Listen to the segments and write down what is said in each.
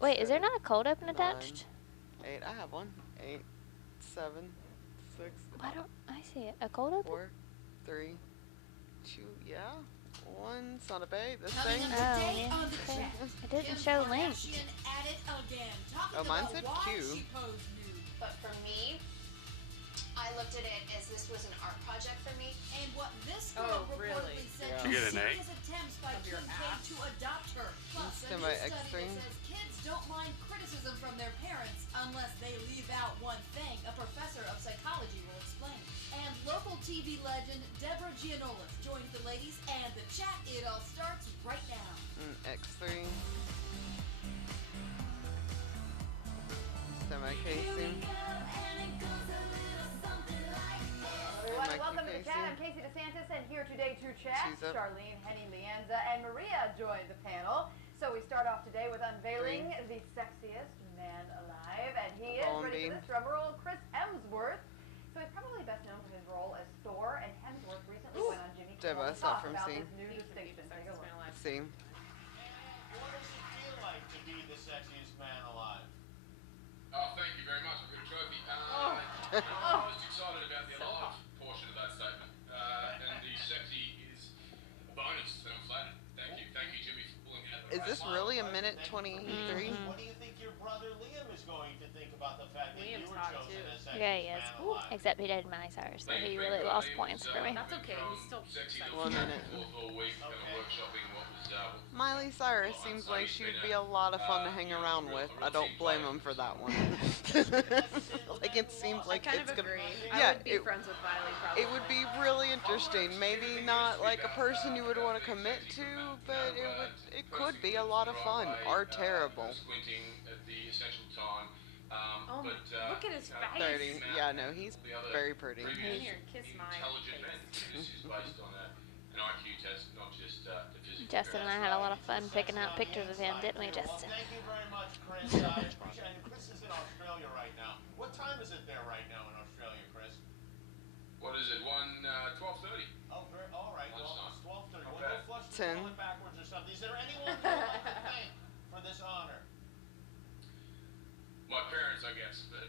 Wait, is there not a cold open 9, attached? 8. I have one. 8, 7, 6, Why don't I see it? A cold open? 4, 3, 2. Yeah. 1. It's not a bay. This Coming thing. up Oh, today yeah. on the Okay. chat. It didn't Kim show linked. Kardashian at it again, talking Oh, mine about said why Q. she posed nude. But for me, I looked at it as this was an art project for me. And what this girl reportedly said Yeah. Did you was get an A? serious attempts by Kim K to adopt her. Plus, a Stand new by study X3. that says kids don't mind criticism from their parents unless they leave out one thing a professor of psychology will explain. And local TV legend Deborah Giannolis joins the ladies and the chat. It all starts right now. X3. Stand by Casey. Everyone, welcome to the chat. I'm Casey DeSantis, and here today to chat, Charlene, Henny, Leanza, and Maria joined the panel. So we start off today with unveiling the sexiest man alive, and he is, ready for this drum roll, Chris Hemsworth. So he's probably best known for his role as Thor, and Hemsworth recently went on Jimmy Kimmel to talk about his new distinction. Take a look. See. What does it feel like to be the sexiest man alive? Oh, thank you very much. I've got a trophy. I'm most excited about the alive portion of that statement. And the sexy is a bonus, and I'm flattered. Thank you. Thank you, Jimmy, for pulling out the Is this really a minute 23? What do you think your brother Liam is going to think about the fact that you were chosen as sexiest Yeah, he is. man alive? Except he did Miley Cyrus, so he really lost points for me. That's okay. He's still sexy. 1 minute. All week, kind of workshopping what was Miley Cyrus seems like she would be a lot of fun to hang around with. I don't blame him for that one. Like it seems like I kind it's of gonna. agree. Yeah, I would be friends with Miley probably. it would be really interesting. Maybe not like a person you would want to commit to, but it could be a lot of fun or terrible. Squinting at the essential time. Oh, But look at his face. 30. Yeah, no, he's very pretty. Here, kiss my intelligent men. face. This is based on an IQ test, not just the physical. Justin and I had a lot of fun picking out pictures of him, didn't we, Justin? Well, thank you very much, Chris. I appreciate it. Chris is in Australia right now. What time is it there right now in Australia, Chris? What is it? 12:30. Oh, all right. Well, it's 12:30. We'll go flush the 10. toilet backwards or something. Is there anyone you would like to thank for this honor? My parents, I guess, for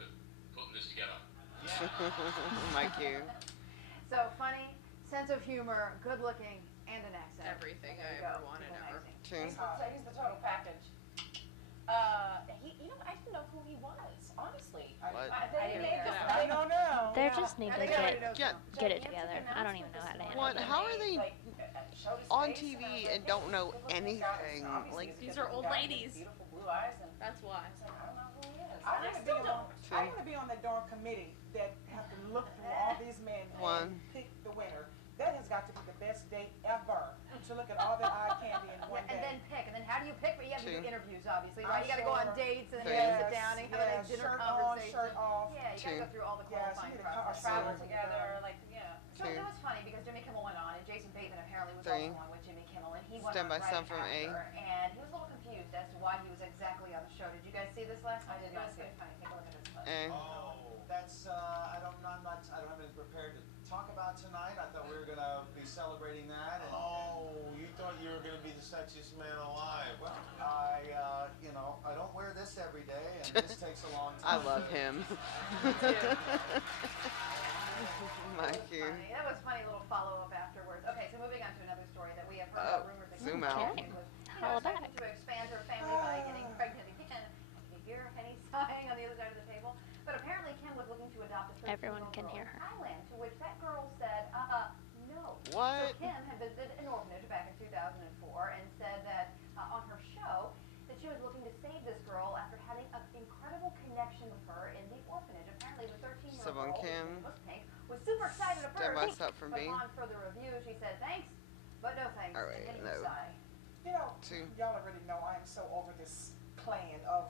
putting this together. My cue. So funny, sense of humor, good looking, and an accent. Everything There I you ever go. wanted He's ever. amazing. He's the total package. I didn't know who he was, honestly. What? I don't know. They just need to Yeah. get it together. I don't even know how to handle What? it. How are they on TV and don't know anything? Like, These are old ladies. Beautiful blue eyes, and That's why. I don't know who he is. I want to be on the darn committee that have to look through all these men and pick the winner. That has got to be the best date ever, to look at all the eye candy in one day. And then pick. And then how do you pick? But you have to do 2. interviews, obviously, right? You got to go on dates and then 3. you gotta sit down and have a nice dinner shirt conversation. on, shirt off. Yeah, you got to 2. go through all the Yes, qualifying you need a process. Travel Absolutely. together, like, yeah. So that was funny because Jimmy Kimmel went on, and Jason Bateman apparently was 3. also on with Jimmy Kimmel, and he went Stand on by right some from A. after, and he was a little confused as to why he was exactly on the show. Did you guys see this last night? I did not see it. Funny. Take a look at this clip. A. Oh. That's I don't have anything prepared to talk about tonight. I thought we were gonna be celebrating that. And, You thought you were going to be the sexiest man alive. well, I don't wear this every day, and this takes a long I time. love him. My cue. Funny. That was a funny little follow-up afterwards. Okay, so moving on to another story that we have heard about rumors that zoom Kim out. was, Holla expecting back. to expand her family by getting pregnant again. I can hear Henny sighing on the other side of the table. But apparently Kim was looking to adopt a 13-year-old Everyone can girl hear in her. Thailand, to which that girl said, no. What? So Kim had visited an orphanage back in 2004 and said that on her show that she was looking to save this girl after having an incredible connection with her in the orphanage. Apparently the 13-year-old Someone girl, Kim. whose name was Pink, was super excited at Stand by first, sub from but B. on further review she said thanks, but no thanks. All right, and then no. you sigh. You know, 2. y'all already know I am so over this clan of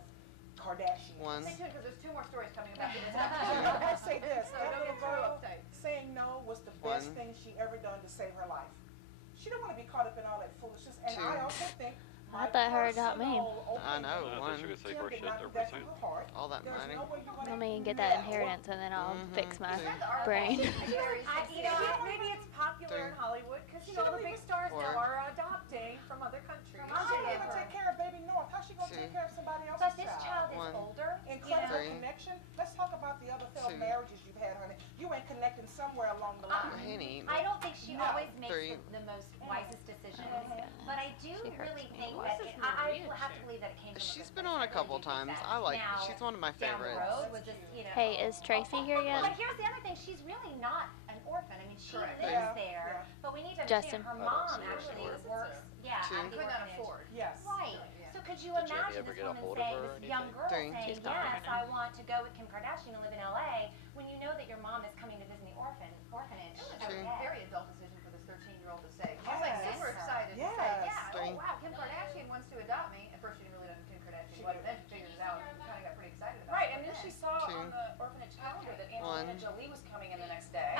Kardashians. 1. Stay tuned because there's 2 more stories coming about this. I want to say this. So That don't little get too girl uptight. saying no was the best 1. thing she ever done to save her life. She don't want to be caught up in all that foolishness. And 2. I also think I thought her adopt me. I know. I thought she 1. was say Kim horse did shit not there do for a that to second. her heart. All that There's money. no way you Let me get that inheritance and then I'll fix my brain. Maybe it's popular in Hollywood because all the big stars 4. now are adopting from other countries. How she gonna take care of baby North? How's she gonna 2. take care of somebody else's Plus, incredible Three. connection. Let's talk about the other failed Two. marriages you've had, honey. You ain't connecting somewhere along the line. Henny. I don't think she always makes Three. the most wisest decisions, but I do She hurts really me. think What's that this I Maria have to chick? believe that it came from a She's good been place. on I a couple really think times. that. I like. Now, She's one of my down the favorites. road was this, you know. Hey, is Tracy here yet? But here's the other thing: she's really not an orphan. I mean, she Correct. lives Yeah, there, yeah. but we need to Justin. understand her I don't mom see her actually anywhere. works. Yeah, Two. at the Could not orphanage. afford. Yes. Right. Yeah. So could you Did Jamie imagine ever this get a woman hold of saying, her or this young anything? girl Three. saying, She's gone yes, right now. I want to go with Kim Kardashian and live in LA, when you know that your mom is coming to visit the orphanage every Two. day. Very adult decision for this 13-year-old to say. She's like Yes. super excited to say, Yes. yeah, Three. oh wow, Kim Kardashian wants to adopt me. At first she didn't really know who Kim Kardashian was, and then she figured it out and kind of got pretty excited about Right, it. and then she saw Two. on the orphanage calendar that Angelina One. Jolie was coming in the next day.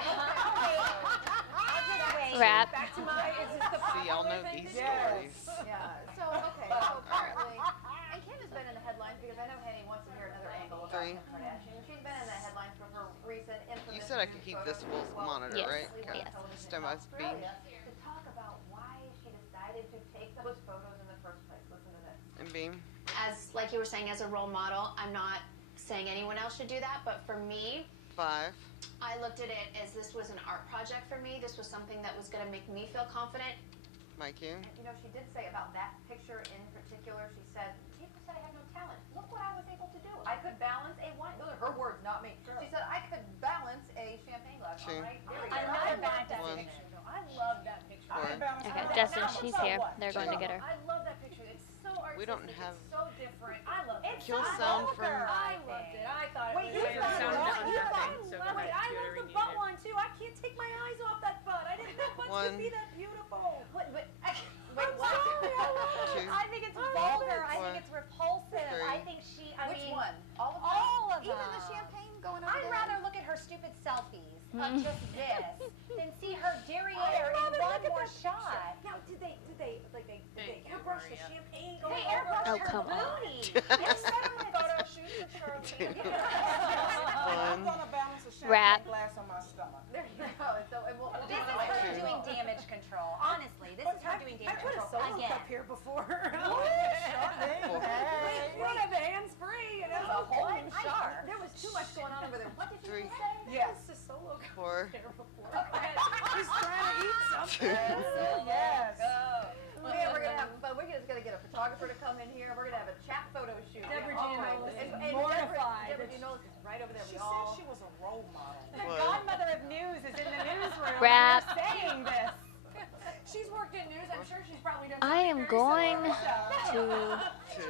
I'll just wait. Wrap. Back to my, is this the See, y'all know popular thing these to do? stories. Yeah, so, okay, so apparently, and Kim has been in the headlines because I know Henny wants to hear another angle about Three. Kim Kardashian. She's been in the headlines for her recent infamous You said I could nude keep photos this full as well. monitor, Yes. right? Recently Okay. went on television Stand in by Australia to talk about why she decided to take those photos in the first place. Listen to this. And Beam. As, like you were saying, as a role model, I'm not saying anyone else should do that, but for me, 5. I looked at it as this was an art project for me. This was something that was going to make me feel confident. Mike, you. And, you know, she did say about that picture in particular, she said, people said I have no talent. Look what I was able to do. I could balance a wine. Those are her words, not me. She said, I could balance a champagne glass Two. on my Another bad One. decision. I love that picture. Four. Okay, Justin, she's here. They're going to get her. I love that picture. It's so artistic. We don't have- It's so different. I love it. Kill sound from. I loved it. I thought Wait, it you was thought really it was good. nothing, so I love it. I love the butt one too. I can't take my eyes off that butt. I didn't know butts One. could be that beautiful. But, Wait, I'm what? sorry, I love it. Two. I think it's I love vulgar. it. I Four. think it's repulsive. Three. I think she, I Which mean, one? All of them? all of Even them. the champagne going over I'd there? rather look at her stupid selfies of Mm. just this than see her derriere I'd in rather one look at more that shot. Now, did they Thank you, airbrush the Maria. champagne They going airbrushed Oh, her come on. booty. Yes, photo shoot with Charlene. I'm One. gonna balance a champagne Wrap. glass on my stomach. There you go. So, and we'll This is her doing damage control. Honestly, this is her doing I damage put a control solo again. cup here before. Four. Wait, we don't have the hands free, you know? a whole What? shark. There was too much going on over there. What did Three. you say? Yes. It's a solo cup 4. here before. She's trying to eat something. Yes. Man, we're just gonna get a photographer to come in here. We're gonna have a chat photo shoot. Deborah Oh, Gianolis and is mortified. Deborah Gianolis is right over there. She We said all. she was a role model. The What? godmother of news is in the newsroom. Wrap. And you're saying this. She's worked in news. I'm sure she's probably done I am something very going similar. to. Two.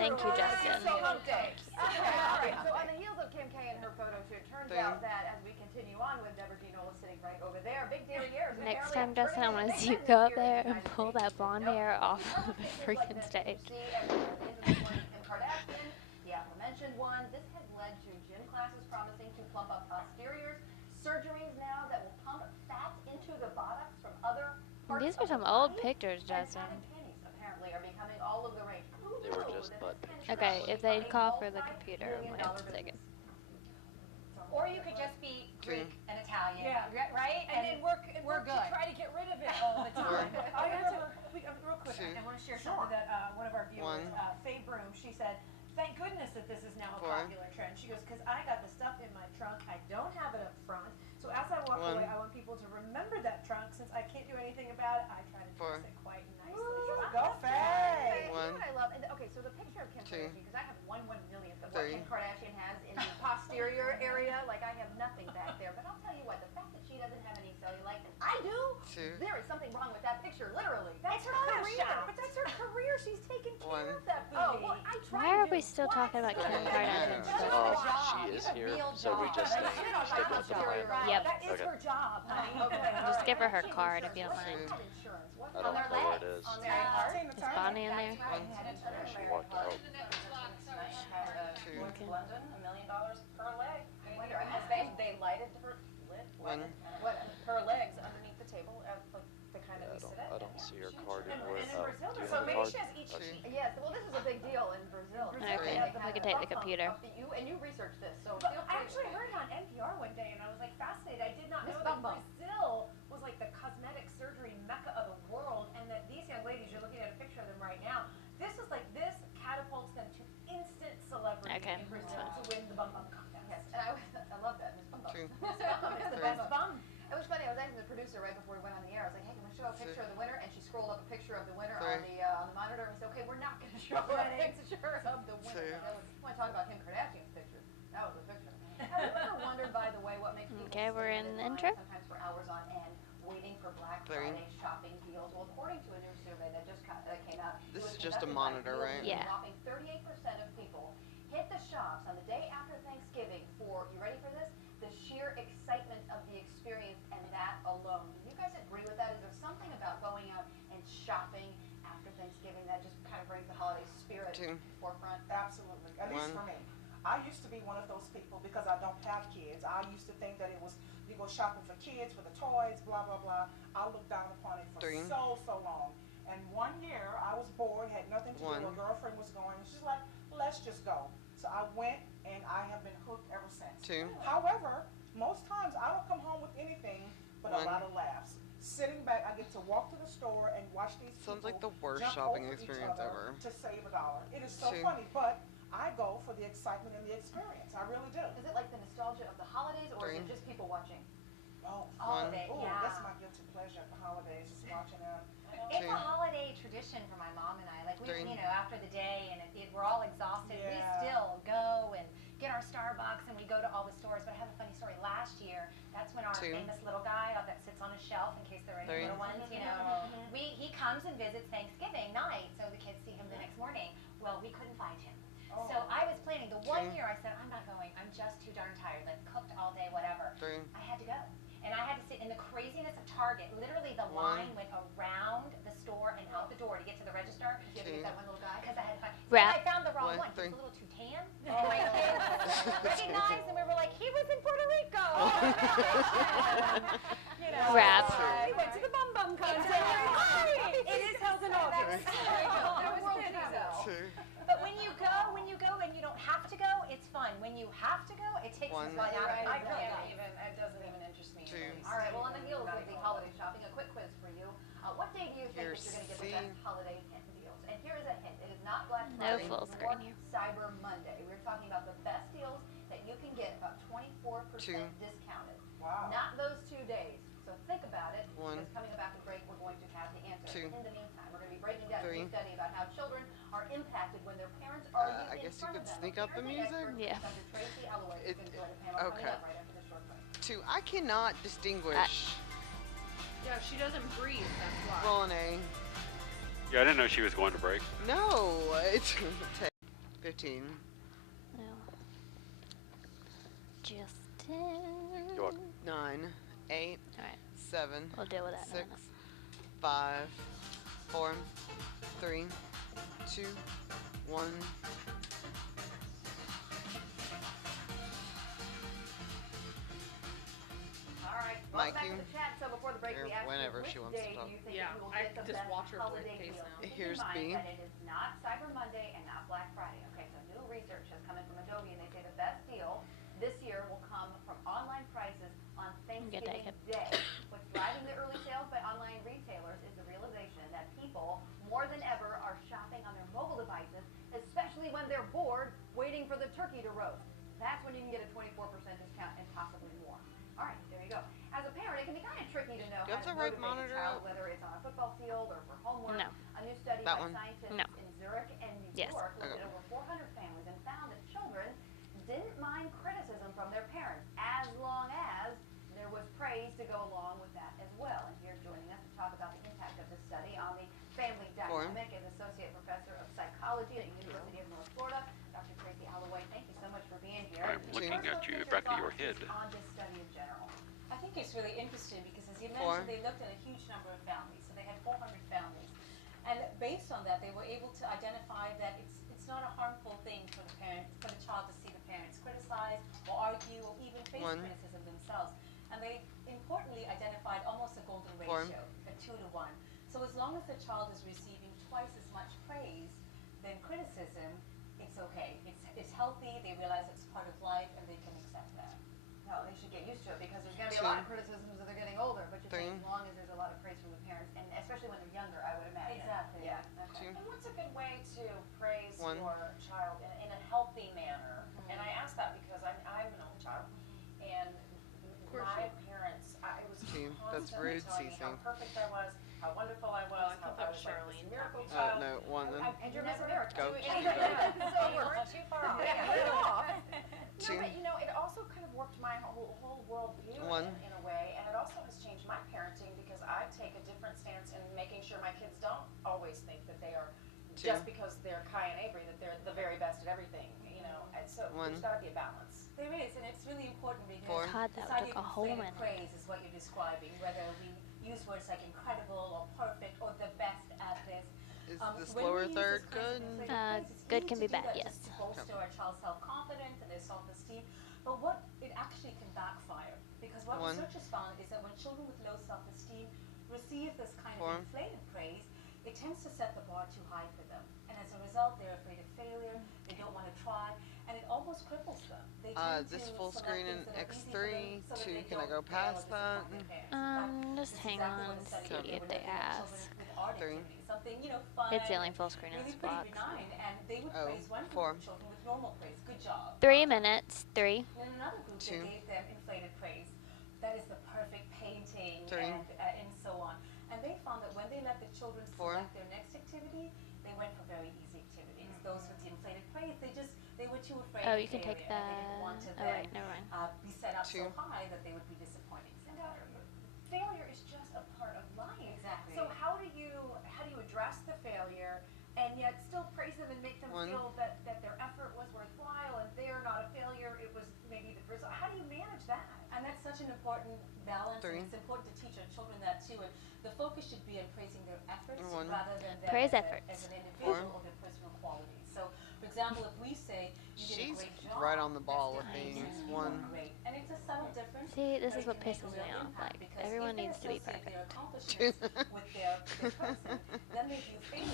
Thank you, Justin. So hump day. Okay, so on the heels of Kim K and her photo shoot, turns Three. out that as we continue on with Deborah Gianolis sitting right over there, big derrieres. Next apparently time, Justin, I want to see you trending go up here in the there and United pull States. that blonde hair off of the freaking stage. See everywhere. The infamous one, Kim Kardashian, the aforementioned one. This has led to gym classes promising to plump up posteriors, surgeries now that will pump fat into the buttocks from other parts These of are some the old body. pictures, And Justin. patent pennies apparently are becoming all of the rage. Who They were knew just that butt this pics. can Okay, truly if they be a call for the computer, I'm multi-million gonna have dollar to take it. business. Or you could just be Greek and Italian, Yeah. right? And then work we're to good. try to get rid of it all the time. I Real quick, Two. I want to share Sure. something that one of our viewers, One. Faye Broom, she said, thank goodness that this is now a Four. popular trend. She goes, because I got the stuff in my trunk, I don't have it up front. So as I walk One. away, I want people to remember that trunk. Since I can't do anything about it, I try to Four. dress it quite nicely. Woo, So Go Hey, Faye. you know One. what I love? And, okay, so the picture of Kim Two. Kardashian, because I have one millionth of Three. what Kim Kardashian has in the posterior area, like I have nothing back there. But I'll tell you what, the fact that she doesn't have any cellulite and I do, 2. there is something wrong with that picture, literally. that's her career. But that's her career. She's taking care One. of that Oh, booty. well, I tried Why are to. we still talking about Kim Kardashian? She is here, so we just stay stick with the plan. Yep. That is Okay. her job, honey. Okay, Just all give her right. her card if you don't mind. What insurance? What I don't their know where it legs. is. On their Tina Is Turner. Bonnie in there? She walked out. Two. Went to London, $1 million per leg. I wonder, I guess they lighted her One. her legs underneath the table, like the kind Yeah, that you sit at. I don't see her card And anywhere. in Oh, Brazil, do you so have a maybe card? she has each. Two. Yes, well, this is a big deal in Brazil. Okay, They have we can had take a the bump computer. up and you researched this, so But feel I free. actually heard it on NPR one day, and I was like fascinated. I did not Miss know that Bum Bum. Brazil was like the cosmetic surgery mecca of the world, and that these young ladies, you're looking at a picture of them right now. This is like this catapults them to instant celebrity Okay, in Brazil. the bum bum contest. Yes, and I love that. Miss Bum Bum. Two. Miss Bum is the best bum. It was funny. I was asking the producer right before we went on the air. I was like, hey, can we show a picture of the winner? And she scrolled up a picture of the winner on the monitor. And we said, okay, we're not going to show a picture of the winner. I want to talk about Kim Kardashian's picture. That was a picture. Have you ever wondered, by the way, what makes people we're in the intro. sometimes for hours on end waiting for Black Friday shopping deals? Well, according to a new survey that just came out, this is just a monitor, right? Yeah. Whopping 38% of people hit the shops on the day after Thanksgiving for, you ready for this? The sheer excitement of the experience, and that alone. Do you guys agree with that? Is there something about going out and shopping after Thanksgiving that just kind of brings the holiday spirit to the forefront? Absolutely. At least for me. I used to be one of those people because I don't have kids. I used to think that it was, you go shopping for kids, for the toys, blah, blah, blah. I looked down upon it for so long. And one year I was bored, had nothing to do. A girlfriend was going, and she's like, let's just go. So I went, and I have been hooked ever since. However, most times I don't come home with anything but a lot of laughs. Sitting back, I get to walk to the store and watch these people like the worst jump shopping over experience each other ever. to save $1. It is so funny, but I go for the excitement and the experience. I really do. Is it like the nostalgia of the holidays, or is it just people watching? Oh, that's my guilty pleasure at the holidays, just watching them. It's a holiday tradition for my mom and I. Like we, after the day and we're all exhausted, we still go and get our Starbucks and we go to all the stores. But I have a funny story. Last year, that's when our famous little guy that sits on a shelf, in case there are any little ones, he comes and visits Thanksgiving night, so the kids see him the next morning. Well, we couldn't find him. So I was planning. The one year I said, I'm not going. I'm just too darn tired. Like cooked all day, whatever. I had to go. And I had to sit in the craziness of Target. Literally, the line went around the store and out the door to get to the register. Did you get that one little guy? Because I had to find. I found the wrong one. He was a little too tan. And my kids recognized, and we were like, he was in Puerto Rico. Rap. He went to the Bum Bum contest. It is held in August. But when you go and you don't have to go, it's fun. When you have to go, it takes us right out of it. It doesn't even interest me. All right, well, on the heels of the holiday shopping, a quick quiz for you. What day do you think that you're going to get the best holiday hint deals? And here is a hint. It is not Black Friday. No full screen here. Cyber Monday. We're talking about the best deals that you can get, about 24% discounted. Wow. Not those 2 days. So think about it. One. Because coming back to break, we're going to have the answer. Two. In the meantime, we're going to be breaking down a new study about how children are impacted when their parents are I guess you could sneak up the music. Yeah. Okay. Two. I cannot distinguish. Yeah, she doesn't breathe, that's why. Rolling A. Yeah, I didn't know she was going to break. No, it's 10, 15. No. Just 10. You're welcome. 9, 8, All right. 7, We'll deal with that 6, in a minute. 5, 4, 3, 2, 1. Welcome back to the chat. So before the break, we asked whenever which she wants day to talk. do you think you will get the best holiday deal? Here's Keep in mind B. that it is not Cyber Monday and not Black Friday. Okay, so new research has come in from Adobe, and they say the best deal this year will come from online prices on Thanksgiving Day. What's driving the early sales by online retailers is the realization that people, more than ever, are shopping on their mobile devices, especially when they're bored waiting for the turkey to roast. That's when you can get a 24% discount and possibly more. All right, there you go. As a parent, it can be kind of tricky to know how to motivate your child, whether it's on a football field or for homework. No. A new study by scientists in Zurich and New York looked at over 400 families and found that children didn't mind criticism from their parents as long as there was praise to go along with that as well. And here joining us to talk about the impact of this study on the family dynamic is Associate Professor of Psychology at the University of North Florida, Dr. Tracy Alloway. Thank you so much for being here. I'm looking at you, back of your head. On this study in general. I think it's really interesting because, as you mentioned, they looked at a huge number of families. So they had 400 families. And based on that, they were able to identify that it's not a harmful thing for the parent, for the child to see the parents criticize or argue or even face criticism themselves. And they importantly identified almost a golden ratio, a 2 to 1. So as long as the child is receiving twice as much praise than criticism, it's okay. It's healthy. They realize it's part of life, and they can accept that. No, they should get used to it because there's going to be a lot of criticisms as they're getting older. But you're saying as long as there's a lot of praise from the parents, and especially when they're younger, I would imagine. Exactly. Yeah. Okay. And what's a good way to praise your child in a healthy manner? And I ask that because That's rude, Cece. How perfect I was, how wonderful I was, how I was like this miracle Oh, child. no, one then. And you're Miss America. Go. So we're too far off. No, but you know, it also kind of worked my whole worldview in a way, and it also has changed my parenting because I take a different stance in making sure my kids don't always think that they are just because they're Kai and Avery that they're the very best at everything, you know. And so there's got to be a balance. There is, and it's really important because God, that took a whole minute. Praise is what you're describing, whether we use words like incredible or perfect or the best at this. Is the slower third good? Good can be bad, yes. To bolster our child's self-confidence and their self-esteem. But what it actually can backfire, because what research has found is that when children with low self-esteem receive this kind of inflated praise, it tends to set the bar too high for them. And as a result, they're afraid of failure, they don't want to try, and it almost cripples them. They this full screen in X3, 2, can I go past that? Just hang on, see if they ask. 3. Something, you know, fun, it's the only full screen in this block. And they would praise one group of children with normal praise. Good job. 3 minutes. 3. And another group that gave them inflated praise. That is the perfect painting 3. And so on. And they found that when they let the children select their next activity, they went for very easy activities. Those with the inflated praise, they were too afraid. Oh, you can take that. They didn't want to right, never mind. Be set up so high that they would be disappointing. And failure is just a part of life. Exactly. So how do you address the failure and yet still praise them and make them feel that their effort was worthwhile and they're not a failure? It was maybe the result. How do you manage that? And that's such an important balance. 3. And it's important to teach our children that too. And the focus should be on praising their efforts 1. rather than them as an individual or their personal qualities. So, for example, if we say you did a great job, right on the ball with things. 1. Great. And it's a subtle difference. See, this is what pisses me off. Like, everyone needs to be perfect. With their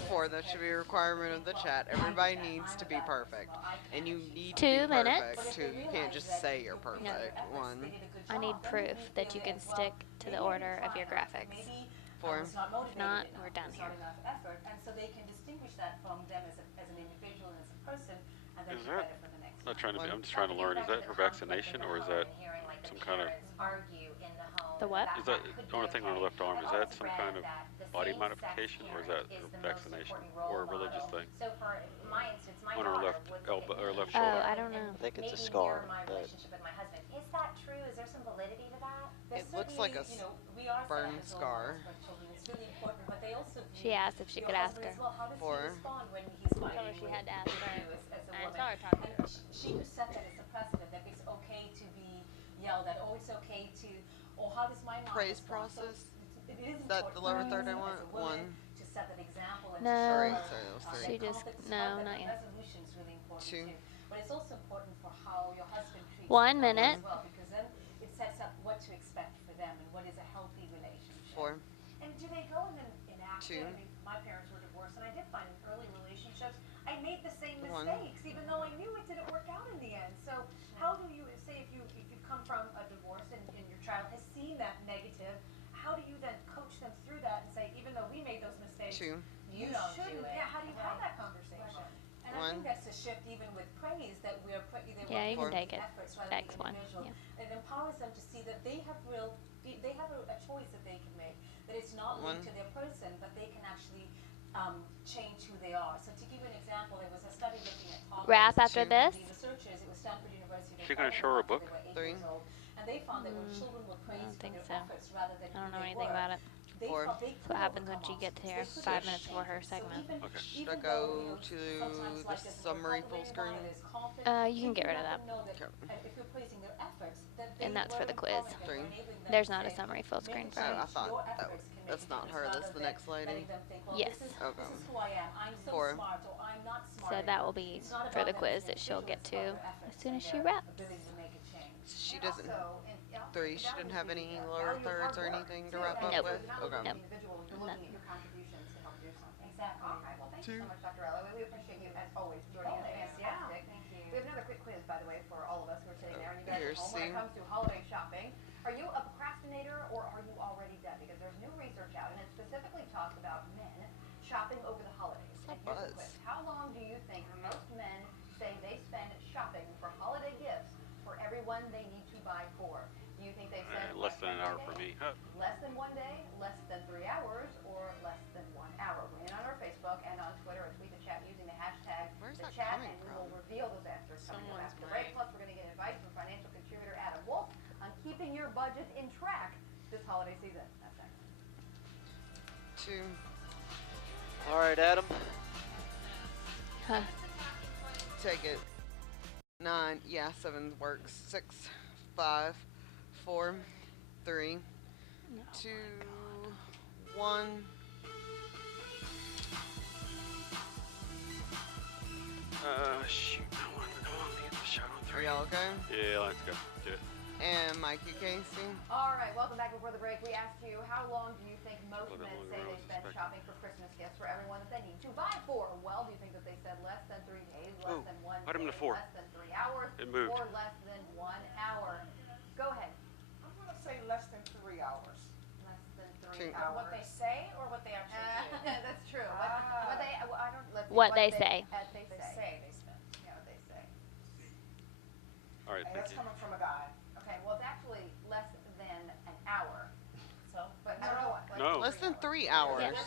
4. That should be a requirement of the chat. Everybody needs to be perfect, and you need to 2 be minutes. perfect too. You can't just say you're perfect. 1. I need proof that you can stick to the order of your graphics. 4. If not, we're done here. Effort, and so they can distinguish that from them as an individual and as a person, and then be better for the next. I'm not trying to be. I'm just trying to learn. Is that for vaccination or is that some kind of? The what? Is that the only thing on her left arm? Is that some kind of body modification or is that vaccination or a religious thing? So for my instance, my on her left elbow or left shoulder. Oh, I don't know. I think it's a scar. My relationship with my husband. Is that true? Is there some validity to that? It looks like a burn scar. She asked if she could ask her. 4. Told her she had to ask her. And I saw her talking to her. She could set that as a precedent that it's okay to be yelled at, or it's okay to, or how does my mom praise respond? process? So it is that the lower third I want? 1. To set that example and no, she just, no, not yet. Resolution is really important 2. too. But it's also important for how your husband treats 1 you minute. as well, because then it sets up what to expect for them and what is a healthy relationship. 4. And do they go and then enact 2. it? I mean, my parents were divorced, and I did find in early relationships I made the same 1. mistakes, even though I knew it didn't work out in the end. So how do you say if you come from a divorce and your child has seen that negative, how do you then coach them through that and say, even though we made those mistakes, 2. you shouldn't? Yeah, how do you have that conversation? And I think that's a shift even with praise that we're putting yeah, you can take it. Efforts rather X1. than individual. Yeah. It empowers them to see that they have a choice that they can make. That it's not linked to their person, but they can actually change who they are. So to give you an example, there was a study looking at toddlers. Wrap after this? The researchers, it was Stanford University. She gonna show her a book? 3. And they found that when children were praised for their efforts rather than I don't know who they anything were, about it. 4. That's what happens when she gets here 5 minutes before her segment. Okay. Should I go to the summary full screen? You can get rid of that. And that's for the quiz. 3. There's not a summary full screen for her. I thought that's not her. That's the next lady. Yes. Okay. 4. So that will be for the quiz that she'll get to as soon as she wraps. She doesn't. 3. She didn't have any lower thirds or anything to wrap up with. Okay. Nope. You're looking at your contributions to help do something. Exactly. Okay. Well, thank you so much, Dr. Ella. We appreciate you as always joining us. Fantastic. Yeah. Thank you. We have another quick quiz, by the way, for all of us who are sitting there. And you guys Here's at home, when it comes to holiday shopping, are you a procrastinator or are you already done? Because there's new research out, and it specifically talks about men shopping over the holidays. And here's the quiz. How long do you think most men say they spend shopping for holiday gifts for everyone they need to buy for? Do you think they spend less than an hour for me? less than 1 2. All right, Adam. Huh. Take it. 9. Yeah, 7 works. 6, 5, 4, 3, 2, 1. Shoot. I want to get the shot on Are 3. y'all okay? Yeah, let's go. Do it. And Mikey Casey. All right, welcome back. Before the break, we asked you, how long do you think most men say they spend expected. shopping for Christmas gifts for everyone that they need to buy for? Well, do you think that they said less than 3 days, less than 1 item day, to 4. less than 3 hours, It moved. or less than 1 hour? Go ahead. I'm going to say less than 3 hours. Less than 3 2. hours. What they say or what they actually do? That's true. What they, I don't, let's see, What they say. They They say. say they spend. Yeah, what they say. All right, And thank that's you. coming from a guy. Okay, well, it's actually less than an hour. So, But I don't know what. No. Less than 3 hours. Yes.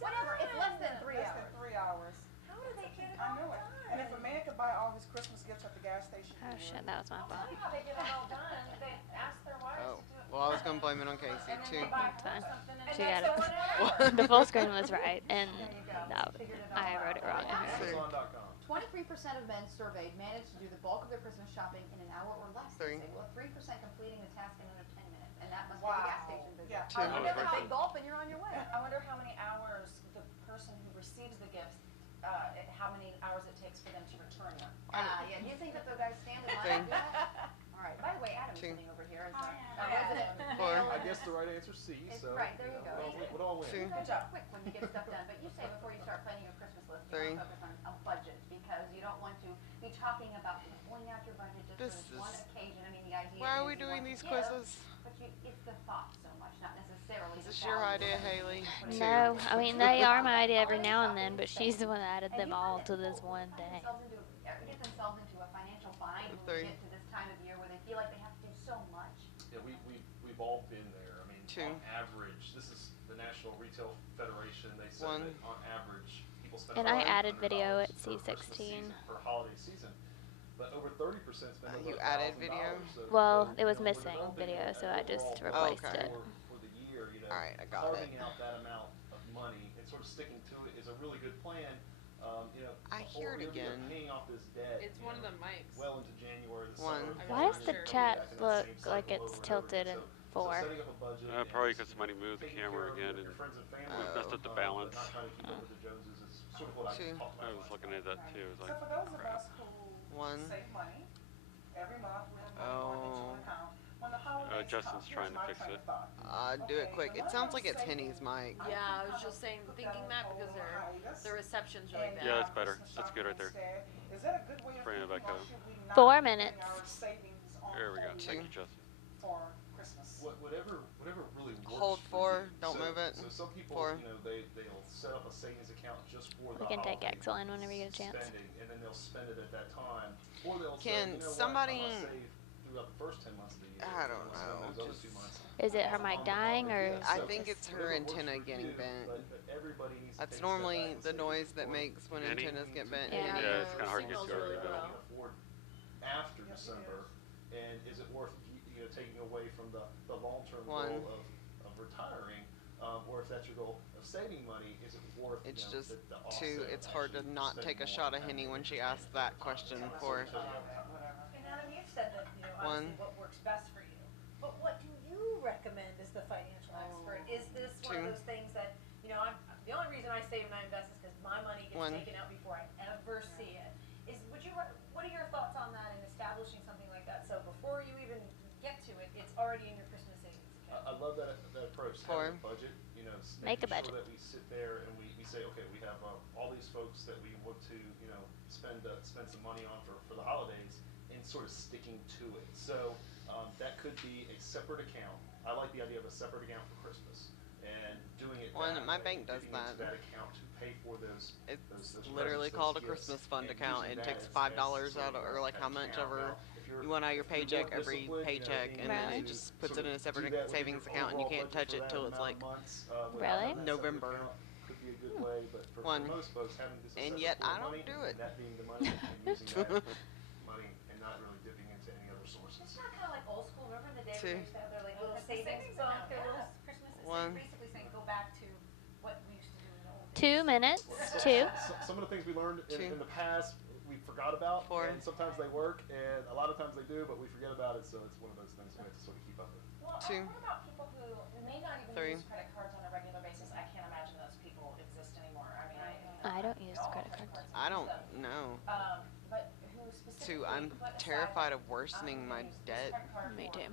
Whatever, it's less than 3 Less hours. than 3 hours. how do they get it I all knew it. done? And if a man could buy all his Christmas gifts at the gas station, Oh he shit, would. that was my I'll fault. tell you how they get it all done. They ask their wives Oh. to do it. Well, I was going to blame it on Casey, And then too. they buy It's her fine. something and She that's got it. someone else. The full screen was right, and There you go. no, Figured it all I out. wrote it wrong. Amazon.com. 23% of men surveyed managed to do the bulk of their Christmas shopping in an hour or less. 3. They say, well, 3% completing the task in under 10 minutes. And that must be Wow. the gas station visit. Yeah. Two. I wonder Oh, how right. gulp and you're on your way. I wonder how many hours the person who receives the gifts, how many hours it takes for them to return them. Yeah, do you think that the guys stand in line Thing. and do that? All right, by the way, Adam's 2. sitting over here as Hi, our Adam. resident 4. male I guess the right answer is C. It's So right, there you go. What all win? 2. You guys are quick when you get stuff done, but you say before you start planning your Christmas list, you 3. want to focus on a budget because you don't want to be talking about pulling out your budget just This for this one is- occasion. I mean, the idea Why are is we you doing want to these give, quizzes? but it's the thought so much, not necessarily Is the this your value idea, of it. Haley? 2. No, I mean they are my idea every now and then, but she's the one that added And them you all find to that this people one find day. get themselves into a financial bind when 3. we get to this time of year where they feel like they have to do so much. Yeah, we've all been there. I mean, 2. on average, this is the National Retail Federation. They said 1. that on average, people spend And I $500 added video at per Christmas C16. season, per holiday season. But over 30% spend over You added video? $1,000. So, Well, it was we're missing developing video, so I just overall replaced Okay. it. For the year, Alright, I got carving it. out that amount of money and sort of sticking to it is a really good plan. I hear it or you're again. Paying off this debt. It's one of the mics. Well into January. The 1. summer, Why does the you're chat back in that look same like cycle it's over and over tilted again. in So 4? setting up a budget Probably and because somebody moved the taking camera care of again your and friends and family, Oh. messed up the but balance. not trying to keep up with the Joneses is sort of what I 2. talked about. I was looking at that too. It was So like, for those of crap. us who 1. save money, every month we have money going into Oh. an account. When the holidays Justin's come, trying here's to my fix train it. of thought. Do it Okay, quick. the It money sounds I'm like it's saving, Henny's mic. I Yeah, I can was kind just of saying, put that thinking on that hold because or hiatus the reception's really and bad. Yeah, buy it's better. Christmas That's good right there. shopping instead. Is that a good way of Bring it thinking, back or up. should we not 4 be putting minutes. our savings on There we go. hold Thank you, Justin. for Christmas? Whatever really works. Hold for 4. you. Don't So- move it. So some people, 4. they'll set up a savings account just for the We can take holiday excellent whenever you get a chance. spending, and then they'll spend it at that time, or they'll say, Can you know somebody- what, I'm gonna save throughout the first 10 months of the year. I and don't I'm gonna spend know, those other just- 2 months Is it her on mic the dying holiday. or? Yeah, I so think it's her whatever works antenna for getting you, bent. but everybody needs to That's take a step back normally and the say, noise that or- makes when Henny? antennas get bent. Yeah. Henny. Yeah, it's kind of hard to get Signal's started. really but- low. can afford after December, and is it worth taking away from the long-term 1. goal of retiring, or if that's your goal of saving money, is it worth? It's you know, just the 2. offset of It's hard to actually not take spending a more shot of time Henny in when it? she asks that question. 4. And Adam, you've said that, obviously 1. what works best for you. But what do you recommend as the financial expert? Is this one of 2. those things that, the only reason I save and I invest is because my money gets 1. taken out before I ever see it. What are your thoughts on that in establishing something like that? So before you even get to it, it's already in your Christmas savings account. I love that approach. 4. Having a budget, Make a making budget. sure that we sit there and we say, okay, we have all these folks that we want to, spend some money on for the holidays, and sort of sticking to it. So that could be a separate account. I like the idea of a separate account for Christmas and doing it. Well, that my way, bank does dipping into that. that account to pay for those. It's those literally presents, called a those gifts, Christmas fund and account. using It that takes as $5 sort out of of, or like how much account. ever Now, if you're- you want out of your if you're paycheck more every disciplined, paycheck, being and then able it to just puts sort it in of a separate do that with savings your account, and you overall can't budget touch for it that till it's amount like of months, without Really? having that separate November. account could be a good way, but for 1. most folks, having this And separate yet pool of I don't money, do and it. that being the money, and using that money and not really dipping into any other sources. It's not kind of like old school. Remember in the day 2. when they used to have their like little Christmas savings savings book, account, their little yeah. Christmas? It's 1. like basically saying go back to what 2 minutes. Well, 2. Some of the things we learned in the past we forgot about, 4. and sometimes they work, and a lot of times they do, but we forget about it. So it's one of those things we have to sort of keep up with. Well, 2. What about people who may not even 3. use credit cards on a regular basis? I can't imagine those people exist anymore. I mean, I don't use credit cards. I don't know. But who 2. specifically I'm terrified of worsening my debt. Me too.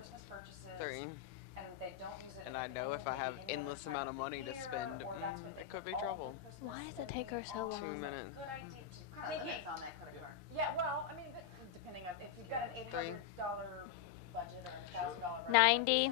3. And they don't use it. And I know if I have endless amount of money to spend, it could be trouble. Why does it take her so long? 2 minutes. Good idea. Limits on that credit card. Yeah, well, I mean, depending on if you've got an $800 budget or a $1,000 budget. 90.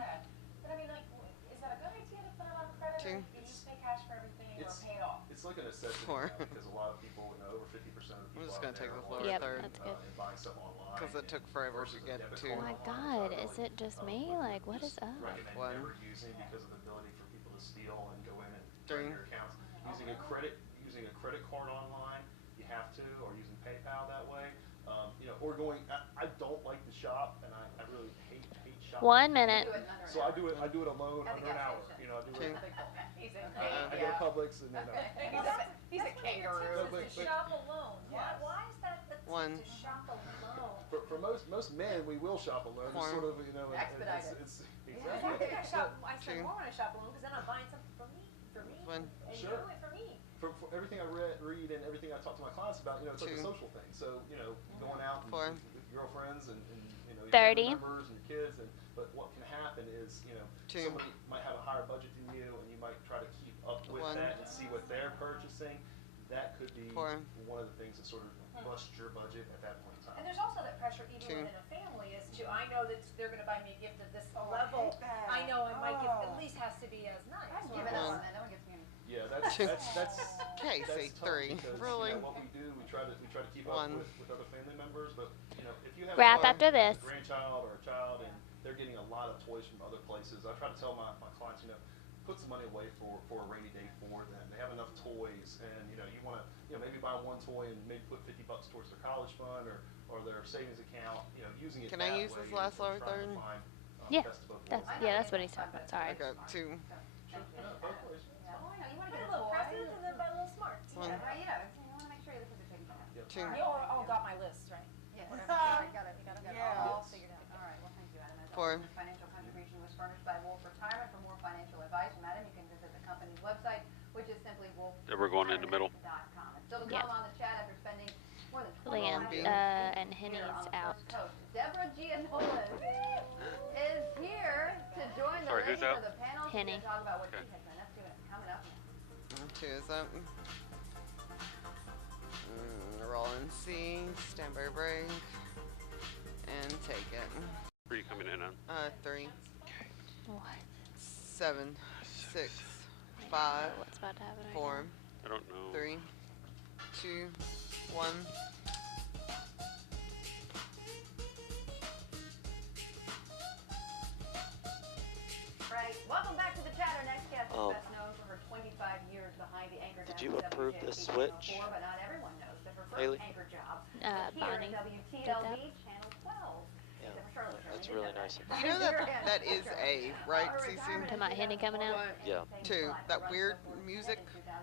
But I mean, like, is that a good idea to put it on credit? 2. Or you just pay cash for everything or pay it off? It's like a necessity 4. Because a lot of people, over 50% of the people I'm just gonna take the floor Yep, 3rd. that's good. And buying stuff online. Because it took forever to get to. Oh my God, is it just me? Like, what is up? Recommend 1. never using because of the ability for people to steal and go in and 3. drain your accounts. Using a credit card online, you have to, or using PayPal that way. Or going. I don't like to shop, and I really hate shopping. 1 minute. So I do it alone under an hour. I do it. I go to Publix and He's a kangaroo. To shop alone. Why is that the 1. to shop alone? For most men, we will shop alone. It's sort of Expedite it. it's I think I spend 2. more when I shop alone because then I'm buying something for me, 1. and Sure. you do it for me. For everything I read and everything I talk to my clients about, it's like a 2. social thing. So going out 4. with girlfriends and your 30. family members and your kids, but what can happen is 2. somebody might have a higher budget than you, and you might try to keep up with 1. that and see what they're purchasing. That could be 4. one of the things that sort of bust your budget at that point in time. And there's also that pressure even 2. within a family is to, I know that they're going to buy me a gift at this level. I know my gift at least has to be as nice. I'm giving up on that. No one gets me any. Yeah, that's Casey, tough 3. because, Really? What we do, we try to keep 1. up with other family members, but if you have Wrap a after this. grandchild or a child and they're getting a lot of toys from other places, I try to tell my clients, put some money away for a rainy day for them. They have enough toys, and you want to maybe buy one toy and maybe put $50 towards their college fund or their savings account. Using it. Can that I use way this last lower trying to third? find, Yeah, best of both that's worlds. what he's talking about. Sorry. Okay, 2. Sure, both ways. Oh, I know. You want to Put get a a little toy. precedent and then buy a little smart. One. Yeah, right, you want to make sure the kids are taken care of. Yep. 2. You all got my list, right? Yeah, whatever. All right, got it. You got it Yeah. all figured out. All right, well, thank you, Adam. As 4. always, financial contribution was furnished by Wolf Retirement. For more financial advice from Adam, you can visit the company's website, which is simply We're going in the middle. wolfretirement.com. And still to Yeah. come on the chat after spending more than 20 Leanne, years and here Henny's on the out. First Coast. Deborah Gianola is here to join the Sorry, who's ladies out? of the panel. She's Henny. going to talk about what Okay. she has been up to and coming up next. 2 is up. Roll and C. Stand by break. And take it. Where are you coming in on? 3. What? 7. 6. I 5. know what's about to happen right 4. I don't know. 3. 2. 1. Right. Welcome back to the chat. Our next guest is Oh. best known for her 25 years behind the anchor Did desk you at approve the WJT switch? Before, but not everyone knows that her first Haley? anchor job now. was here Bonnie at did WTLD that. Channel 12. Yeah, Except for Charlotte Sherman that's did really that. nice of You know that is A, right, Cece? To my Henny coming out? Yeah. 2. That weird music.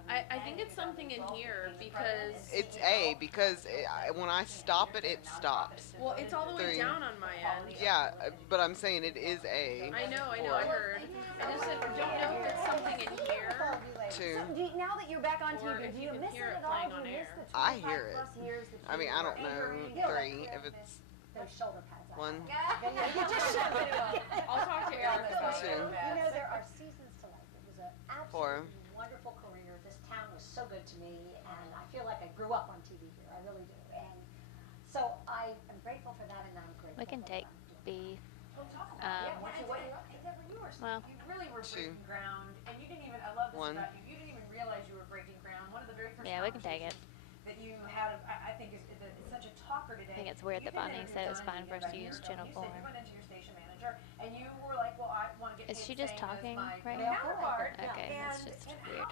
I think it's something in here because It's A because when I stop it, it stops. well, it's all the way 3. down on my end. Yeah, but I'm saying it is A. I know, I 4. heard. I just don't know if it's something in here. 2. So, now that you're back on Or TV, if do you you can miss hear it it at all? playing Do on you miss air. the I 25 hear it. plus years that I mean, you I were don't know. anchoring? 3. If it's Those shoulder pads. One. You just showed it up. I'll talk to Eric about 2. it. You know, there are seasons to life. It was an 4. absolutely wonderful career. This town was so good to me, and I feel like I grew up on TV here. I really do. And so I am grateful for that, and I'm grateful We can for take what I'm doing. B. Well, You really were 2. breaking ground, and you didn't even, I love this 1. about you, you didn't even realize you were breaking ground. One of the very first yeah, we can take it. that you had, I think is such a talker today. I think it's weird that Bonnie said it was fine for us to use Channel 4. You went into your station manager, and you were like, well, I want to get Is paid she the just same as talking my right now? counterpart. Okay, that's And- just and weird.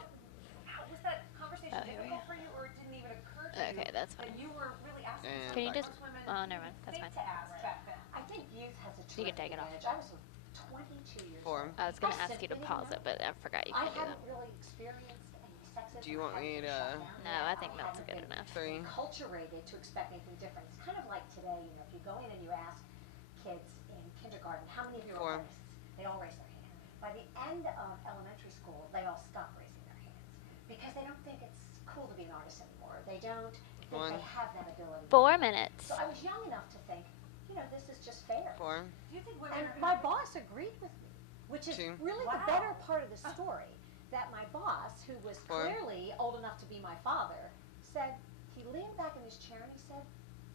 How was that conversation Oh, here we difficult go. for you, or it didn't even occur to you Okay, that's that fine. you were really asking And Can you something just? most women Oh, never mind. That's think fine. to ask back then? I think youth has a You can terrific take it off. advantage. I was 22 years 4. old. I was gonna I ask you to simply pause it, didn't but I forgot you I can do hadn't that. really experienced any sexism. Do you want me to? No, I think that's good enough. 3. Enculturated to expect anything different. It's kind of like today, you know, if you go in and you ask kids in kindergarten, how many of you are 4. artists? They all raise their hand. By the end of elementary school, they all stop raising their hands because they don't think it's cool to be an artist anymore. They don't think 1. they have that ability. 4 minutes. So I was young enough to think, you know, this is just fair. 4. Do you think women And my boss agreed with me, which is 2. really the better part of the story. That my boss, who was 4. clearly old enough to be my father, said, he leaned back in his chair and he said,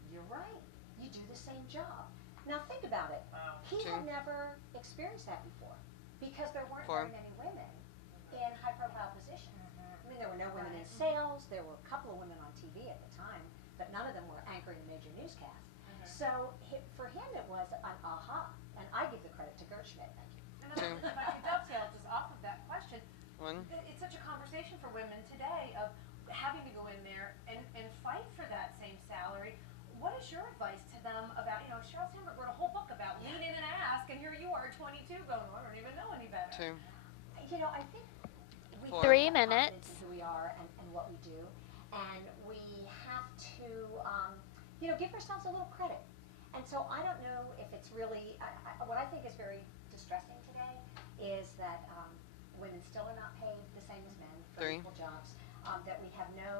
you're right, you do the same job. Now think about it. He 2. had never experienced that before because there weren't 4. very many women in high profile positions. I mean, there were no women in sales, there were a couple of women on TV at the time, but none of them were anchoring a major newscast. So for him it was an aha, and I give the credit to Gert Schmidt, thank you. And if I could dovetail just off of that question, 1. it's such a conversation for women today of having to go in there and fight for that same salary. What is your advice to them about, you know, Sheryl Sandberg wrote a whole book about lean in and ask, and here you are, 22, going, oh, I don't even know any better. 2. You know, I think we 3 minutes. who we are and what we do, and we have to, you know, give ourselves a little credit. And so I don't know if it's really, what I think is very distressing today is that women still are not paid the same as men for 3. equal jobs, that we have no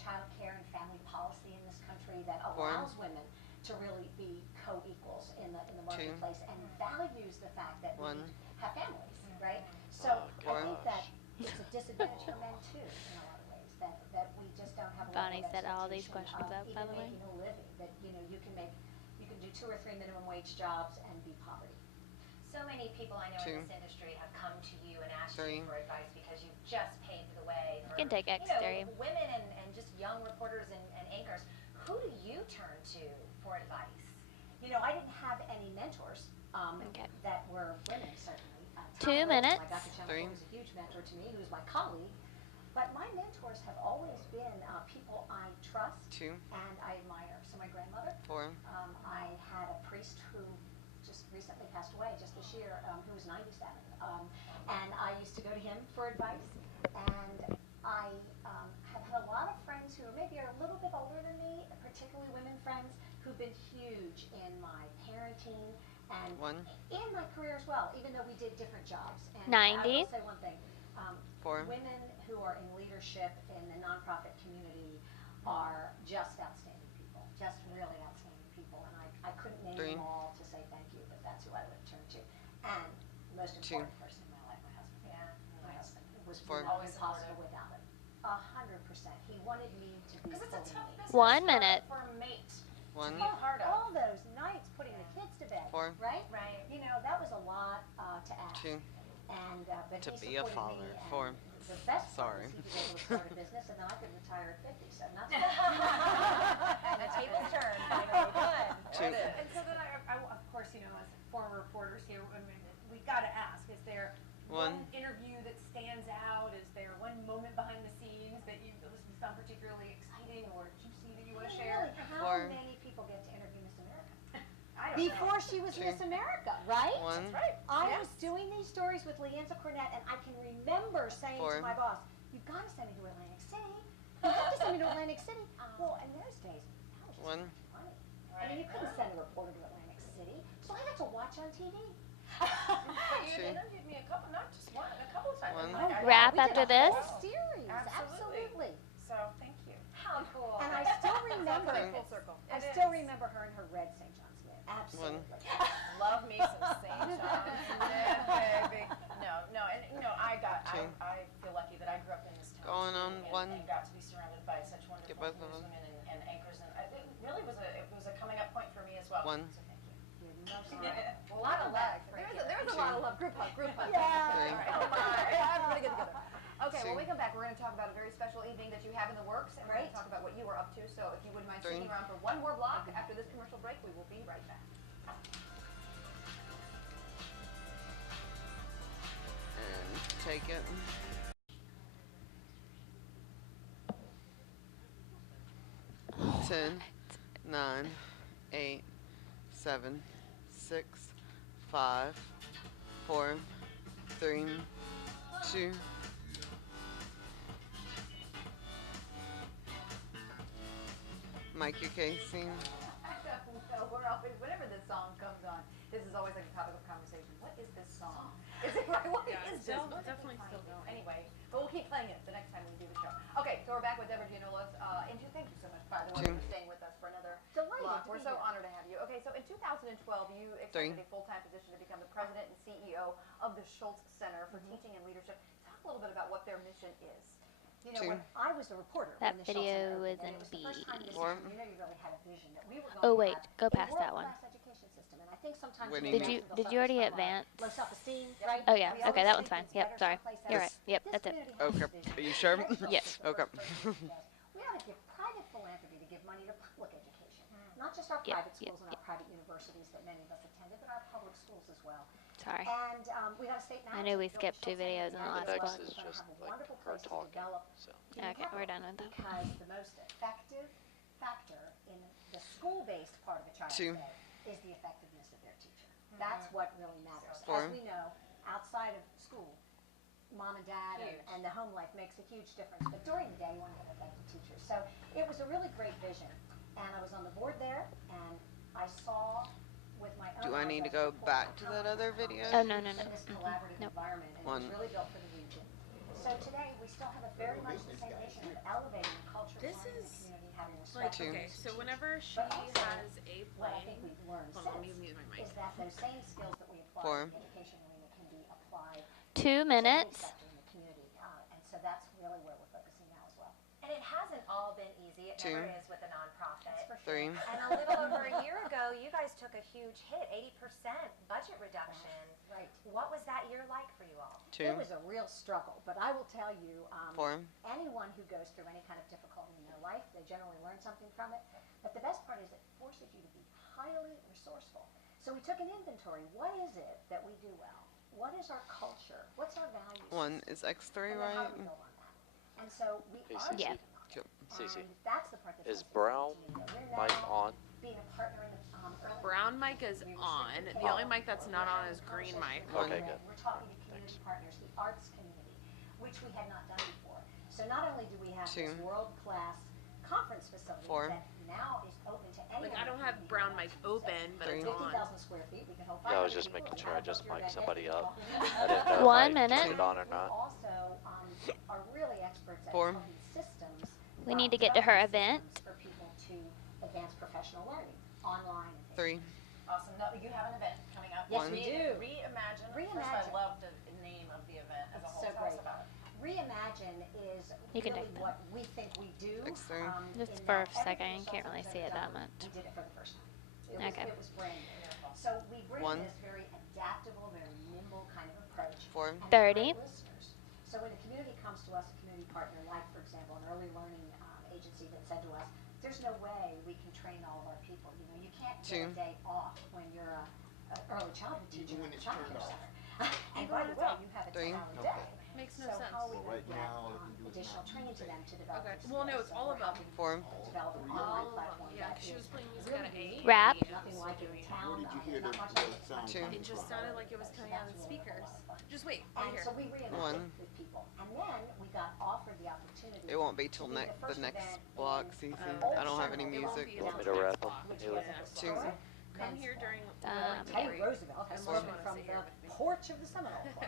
child care and family policy in this country that 4. allows women to really be co-equals in the marketplace and values the fact that 1. we have families, right? So I think that it's a disadvantage for men too in a lot of ways, that we just don't have a lot Bonnie of set all these expectation questions of up, by even the way. making a living, that you know you can do 2 or 3 minimum wage jobs and be poverty. So many people I know 2. in this industry have come to you and asked 3. you for advice because you've just paved the way for, You can take X3. women and just young reporters and anchors. Who do you turn to for advice? You know, I didn't have any mentors that were women, certainly. 2 minutes. My Dr. Chandler was a huge mentor to me, who was my colleague. But my mentors have always been people I trust 2. and I admire. So my grandmother, 4. I had a priest who just recently passed away, just this year, who was 97. And I used to go to him for advice. And I have had a lot of friends who maybe are a little bit older than me, particularly women friends, who've been huge in my parenting and 1. in my career as well, even though we did different jobs. And 90. I will say one thing. 4. Women who are in leadership in the nonprofit community are just outstanding people, just really outstanding people. And I couldn't name 3. them all to say thank you, but that's who I would turn to. And most 2. important person in my life, my husband. Yeah. My husband. It was 4. always possible without it. 100%. He wanted me to be Because it's a tough me. business 1 minute. for a mate 1. to be a part of. All those nights putting the kids to bed, 4. right? Right. You know, that was a lot to ask. 2. And but To he be a supported father. me, 4. and the best Sorry. part was he was able to start a business, and then I could retire at 50. So not And the tables turned. Finally, good. 2. And so then I, of course, you know, as former reporters here, I mean, we've got to ask: is there 1. one interview that stands out? Is there one moment behind the scenes that you found particularly exciting or juicy that you want to share? Really, how 4. many people get to interview Miss America? I don't Before know. she was 2. Miss America, right? 1. That's right. I Yes. was doing these stories with Leanza Cornett, and I can remember saying 4. to my boss, "You've got to send me to Atlantic City. You have to send me to Atlantic City." Well, in those days, that was just 1. money. I mean, you couldn't send a reporter to Atlantic City, so I had to watch on TV. But you 2. interviewed me a couple, not just one, a couple of times. 1. Like, Wrap We after did a this. whole series, Absolutely. absolutely. So thank you. How cool. And I still remember, Full circle. I It still is. remember her in her red St. John Smith. Absolutely. Love me some St. John's, baby. No, and you know, I feel lucky that I grew up in this town Going too, on and, 1. and got to be surrounded by such wonderful Get both of them. women and anchors, and it really was a coming up point for me as well. 1. So thank you. A lot of love. There's a lot of love. Group hug, group hug. Yeah. Three. All right, everybody get together. Okay, 2. when we come back, we're going to talk about a very special evening that you have in the works, and we're going Great. to talk about what you were up to. So if you wouldn't mind 3. sticking around for one more block after this commercial break, we will be right back. And take it. Ten, 9, 8, 7, 6, 5, 4, 3, 2, Mikey Casey. I don't know. We're always, whenever this song comes on, this is always like a topic of conversation. What is this song? Is it right? What is this? Definitely still going. Anyway, but we'll keep playing it the next time we do the show. Okay, so we're back with Deborah Giannoulas. Thank you so much, by the way, for staying with us for another block. We're so honored to have you. Okay, so in 2012, you accepted a full-time position to become the president and CEO of the Schultz Center for Teaching and Leadership. Talk a little bit about what their mission is. You know, when I was a reporter, that when the video Schultz is in Center opened, B. it was the first time this community really had a vision that we were going Oh to wait, have go past a that one. world-class education system. And I think sometimes Did you already advance? Low self-esteem, right? Oh yeah. Okay, that one's fine. Yep. Sorry. You're right. Yep. That's it. Okay. Are you sure? Yes. Okay. We ought to give private philanthropy to give money to public education, not just our private schools and our private universities that many of us attended, but our public schools as well. Sorry. And we got a state I knew we skipped 2 videos in the last Next one. is just like her talking. So. Okay, we're done with that. Because the most effective factor in the school-based part of a child's day is the effectiveness of their teacher. That's what really matters. As we know, outside of school, mom and dad and the home life makes a huge difference. But during the day, you want to have effective teachers. So it was a really great vision. And I was on the board there, and I saw with my own Do I need to go back to that other video? Oh, no. in this collaborative environment, and it was really built for the region. So today, we still have a very much the same mission of elevating the culture, This learning, is the community, having like, respect. okay, so whenever she has a What I plane, think we've learned hold on, let me since mute my mic. is that those same skills that we apply in the education arena can be applied 2 minutes. in the community, and so that's really where we're focusing now as well. And it hasn't all been easy. It never is with a nonprofit. 3. And a little over a year ago, you guys took a huge hit, 80% budget reduction. Right. What was that year like for you all? 2. It was a real struggle, but I will tell you, 4. anyone who goes through any kind of difficulty in their life, they generally learn something from it. But the best part is it forces you to be highly resourceful. So we took an inventory. What is it that we do well? What is our culture? What's our values? 1 is X3, And then how right? do we build on that? And so we are Yeah. taking on. Cece, And that's the part that's is most brown important to me, that we're mic now on? being a partner in the early Brown mic is on. The only mic that's not on is green mic. Okay, good. We're talking to community partners, the arts community, which we had not done before. So not only do we have this 2. world-class conference facility 4. that now is open to anyone. Like, I don't have brown mic open, but it's 3. on. 50,000 square feet, we can hold 500 Yeah, I was just people. making We sure I have just your mic'd red somebody head up. people. I didn't know 1 if I minute. turned it on or We not. also are really experts at 4. helping systems. We need to get to her event. For people to advance professional learning online. 3. Awesome. No, you have an event coming up. Yes, we do. Reimagine. First, Reimagine. I love the name of the event as a whole. So Tell us great. about it. Reimagine is You can really take that. what we think we do. X3. Just in for that a second, everything you can't really Schultz see it has that done, much. We did it for the first time. Okay. It was brand new. So we bring 1. this very adaptable, very nimble kind of approach. 4. and 30. invite listeners. So when the community comes to us, a community partner, like for example, an early learning agency that said to us, there's no way we can train all of our people. You know, you can't get a 2. day off when you're an early childhood teacher Even in when a it's child turned care off. center. And by the way, you have a 3. 10-hour day. Makes no So sense. how are we Well, going to right get now, all you can do is additional not training to them to develop Okay. these Well, no, skills? it's So all we're of them. helping 4. to develop an All online of them. platform Yeah, that she was is playing music really at 8. unique. Rap. Nothing like it in town. Where did you hear not that much like it. sound 2. It just sounded like it was coming out of the speakers. Just wait, right And here. so we reimagined 1. with people. And then we got offered the opportunity. It won't be till to be the first next event block, in Cece. Old I don't have any Sherman. music. You want me to wrap them? Which Haley? was a 2. historic Come men's here club. during Teddy break. Roosevelt has Four. spoken from the porch of the Seminole Club.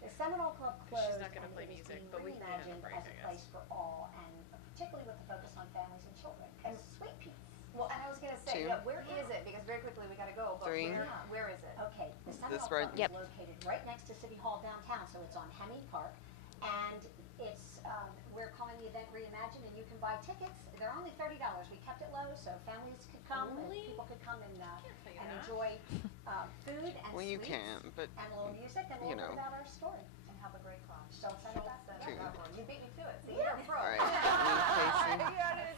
The Seminole Club closed not gonna and play it is music, being but we can have a reimagined break, as I a guess. place for all, and particularly with the focus on families and children. And Sweet Peas. Well, and I was gonna say, 2. yeah, where is it? Because very quickly we gotta go. But 3. where is it? Okay, the Seminole This Club right- is Yep. located right next to City Hall downtown, so it's on Hemming Park. And it's, we're calling the event Reimagine, and you can buy tickets. They're only $30. We kept it low, so families could come, and Only? people could come and pay that. enjoy food and Well, you sweets can, but and a little music and a you little bit know. about our story. And have a great class. So excited about that. Two. You beat me to it. See, you're a pro. All right. Casey.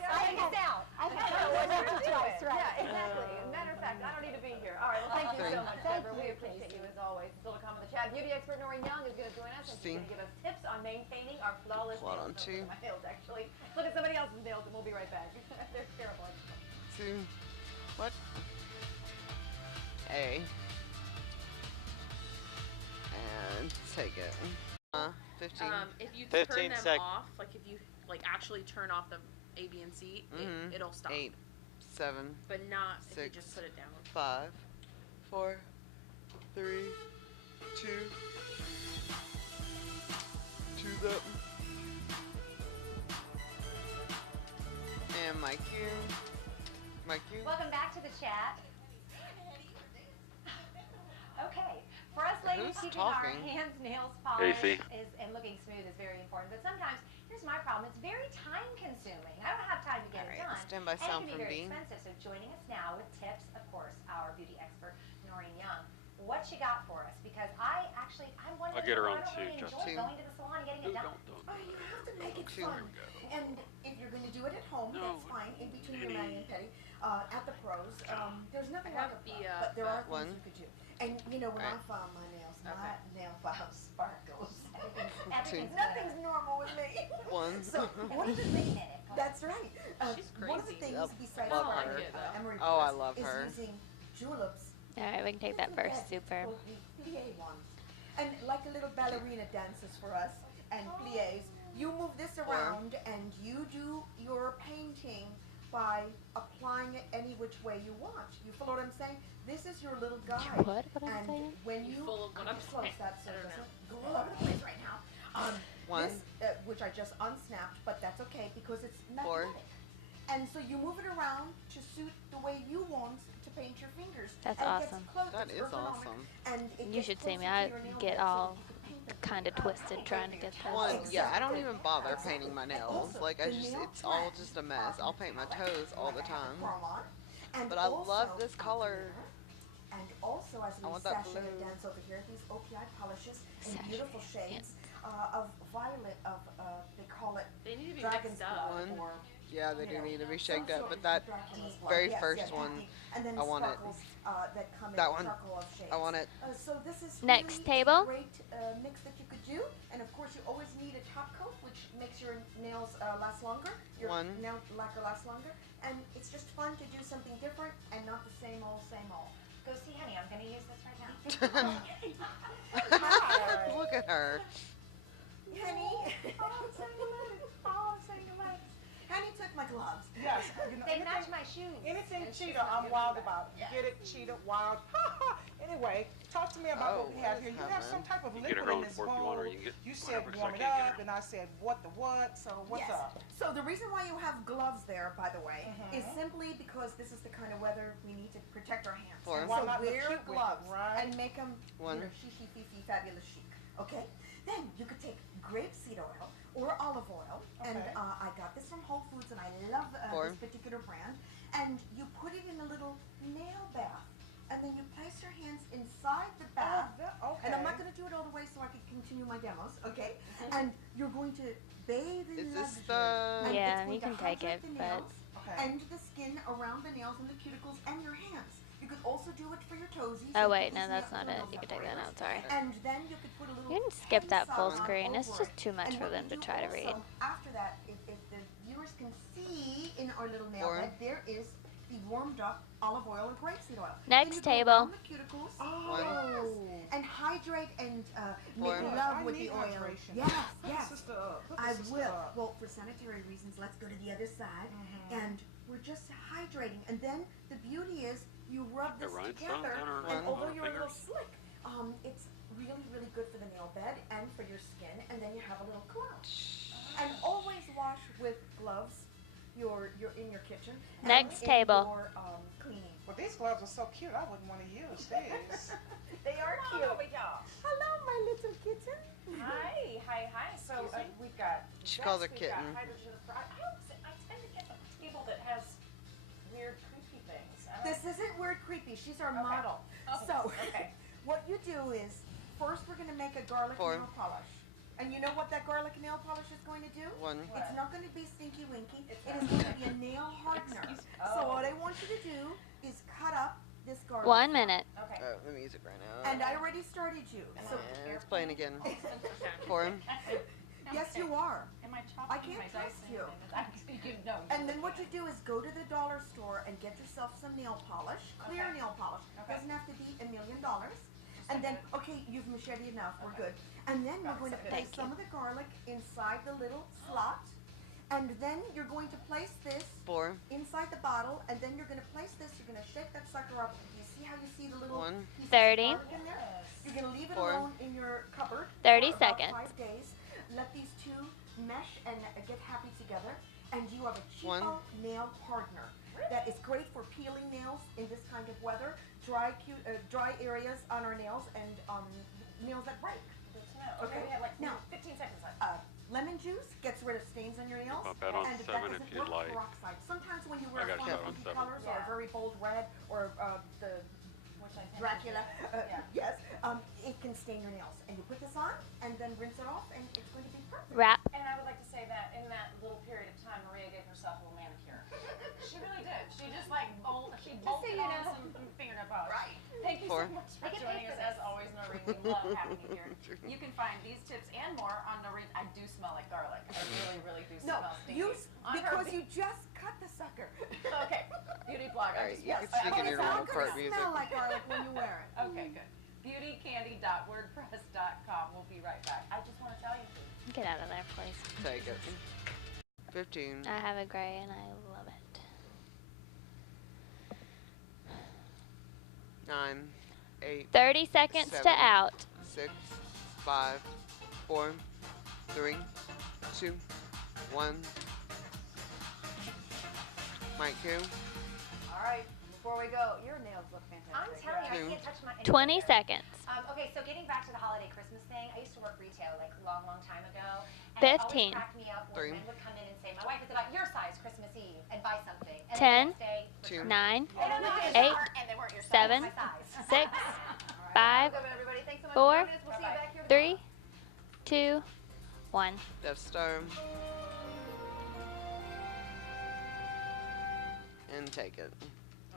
I it down. I had to know, know do twice, it. right? Yeah, exactly. Matter of fact, I don't need to be here. All right, well, thank you 3. so much, Thank Deborah. you, We appreciate Casey. you as always. Still to come on the chat. Beauty expert Noreen Young is going to join us, and she's going to give us tips on maintaining our flawless Hold nails. on, 2. My nails, actually. Look at somebody else's nails, and we'll be right back. They're terrible. 2. What? A. And take it. 15. If you 15 turn them sec- off, like if you like actually turn off the A, B, and C, Mhm. it'll stop. 8. 7, But not if you 6, just put it down. 5, 4, 3, 2. To the and my cue. Welcome back to the chat. Okay, for us ladies, Who's keeping our talking? hands, nails polished AC. and looking smooth is very important. But sometimes, here's my problem: it's very time consuming. I don't have time to get it done, Standby and it sound can be from very Dean. expensive. So joining us now with tips, of course, our beauty expert Noreen Young. What you got for us? Because I'm one of I'll get her on I don't really two, enjoy going to the salon and getting it done. You have to make it 2. fun. And if you're going to do it at home, that's fine. In between your mani and pedi, at the pros, there's nothing like a pro, but there are things you could do. And you know, when I file my nails, my nail file sparkles. Nothing's normal with me. 1. So one of the things, that's right. One of the things besides Love her. Emery Oh, I love her. is using juleps. Alright, we can take that first. Super. Plie ones. And like a little ballerina dances for us and plies, you move this around and you do your painting by applying it any which way you want. You follow what I'm saying? This is your little guide. What I'm saying? When you close that so it doesn't go all over the place right now. 1. This, which I just unsnapped, but that's okay because it's 4. magnetic. And so you move it around to suit the way you want to paint your fingers. That's and awesome. That is awesome. And You should see me. I get all kind of twisted trying to get those. Yeah, I don't even bother painting my nails. Like, it's all just a mess. I'll paint my toes all the time. But I love this color. And also, as we want that sashay blue. dance over here, these OPI polishes in beautiful shades of violet, they call it They need to be dragon's mixed up. blood. 1. Or, Yeah, they do you know, need to be some shaked up, sort but of that Dracula's blood. very Yes, first yes, one, deep. And then I want it. sparkles, that come That in one. charcoal of shades. I want it. So this is Next really table. a great mix that you could do. And of course, you always need a top coat, which makes your nails last longer. Your 1. nail lacquer lasts longer. And it's just fun to do something different and not the same old, same old. Go see, honey. I'm going to use this right now. Look at her. Honey. Honey took my gloves. Yes. You know, They match my shoes. Anything cheetah, I'm wild about. Get it, cheetah, wild. Anyway, talk to me about what we have here. You have some type of liquid in this bowl. You said warm it up, and I said what the what. So what's up? So the reason why you have gloves there, by the way, is simply because this is the kind of weather we need to protect our hands. 4. So wear gloves right? and make them 1. Fifi fabulous chic. Okay. Then you could take grapeseed oil or olive oil, and I got this from Whole Foods, and I love this particular brand. And you put it in a little nail bath, and then you place your hands inside the bath. And I'm not going to do it all the way so I can continue my demos, okay? And you're going to bathe in luxury. And Yeah, it's you going can to take hydrate it, the but nails and the skin around the nails and the cuticles and your hands. You could also do it for your toesies. oh wait, no, that's not it. You can take that out. Sorry. And then you could put a little. You can skip that full hand screen. It's over just too much And for what them you to do try to read. also, After that, if the viewers can see in our little nail 4. bed, there is the warmed up olive oil or grapeseed oil. Next Then you go table. around the cuticles. One. And hydrate and make 4. love I with need the oil. hydration. Yes, Put yes. the sister up. Put the I sister will. up. Well, for sanitary reasons, let's go to the other side. And we're just hydrating. And then the beauty is you rub this together, and although you're a little slick, it's really, really good for the nail bed and for your skin, and then you have a little cloud. And always wash with gloves. You're in your kitchen. Next and table. In your, cleaning. Well, these gloves are so cute. I wouldn't want to use these. They are cute. Hello, my little kitten. Hi. So we've got. She calls her we've got kitten. hydrogen I tend to get the table that has weird, creepy things. This isn't weird creepy. She's our model. So, what you do is, first we're going to make a garlic 4. nail polish. And you know what that garlic nail polish is going to do? 1. It's not going to be stinky winky. It is going to be a nail hardener. So what I want you to do is cut up this garlic. 1 minute. Okay. Oh, the music right now. And I already started you. So And it's playing again. 4. yes, you are. Am I chopping I can't my trust dice you. No. And then what you do is go to the dollar store and get yourself some nail polish, clear nail polish. Doesn't have to be $1 million. And then, okay, you've macheted enough. We're good. And then we're going to place some of the garlic inside the little slot. And then you're going to place this 4, inside the bottle, and then you're going to place this. You're going to shake that sucker up. You see how you see the little 1, piece 30. of garlic in there? You're going to leave it 4, alone in your cupboard 30 for about seconds. 5 days. Let these two mesh and get happy together, and you have a 1, cheapo nail hardener that is great for peeling nails in this kind of weather, dry areas on our nails, and nails that break. Good to know. Okay, we have like now 15 seconds left. Lemon juice gets rid of stains on your nails. I'll bet on and 7 that if doesn't you'd work like. peroxide. Sometimes when you wear I got fun shot on funky 7. colors or a very bold red or the Which I think Dracula, yeah. yes, it can stain your nails. And you put this on and then rinse it off, and it's going to be perfect. Wrap. And I would like to say that in that little period of time, Maria gave herself a little manicure. She really did. She just like bolted on some fingernail polish. Right. Thank you so much for joining us as always, Noreen. We love having you here. You can find these tips and more on Noreen. I do smell like garlic. I really, really do smell stinky. Because you just cut the sucker. Okay. Beauty blogger. Alright, you can stick in your normal cart music. Smell like garlic when you wear it. Okay, good. Beautycandy.wordpress.com. We'll be right back. I just want to tell you. Get out of there, please. Take it. 15. I have a gray and I love it. 9, 8, 30 seconds 7, to out. 6, 5, 4, 3, 2, 1. Mic 2. All right, before we go, your nails look fantastic. I'm telling you, I can't touch my. 20 seconds. Okay, so getting back to the holiday Christmas thing, I used to work retail like a long, long time ago. And 15. It always cracked me up when 3, men would come in and say, "My wife is about your size Christmas Eve," and buy something. And 10, the next day, 2, 9, they 8, weren't your size, 7, my size. 6, 5, Everybody, thanks so much 4, for joining us. We'll see you back here 3, 2, 1. Death Star. And take it.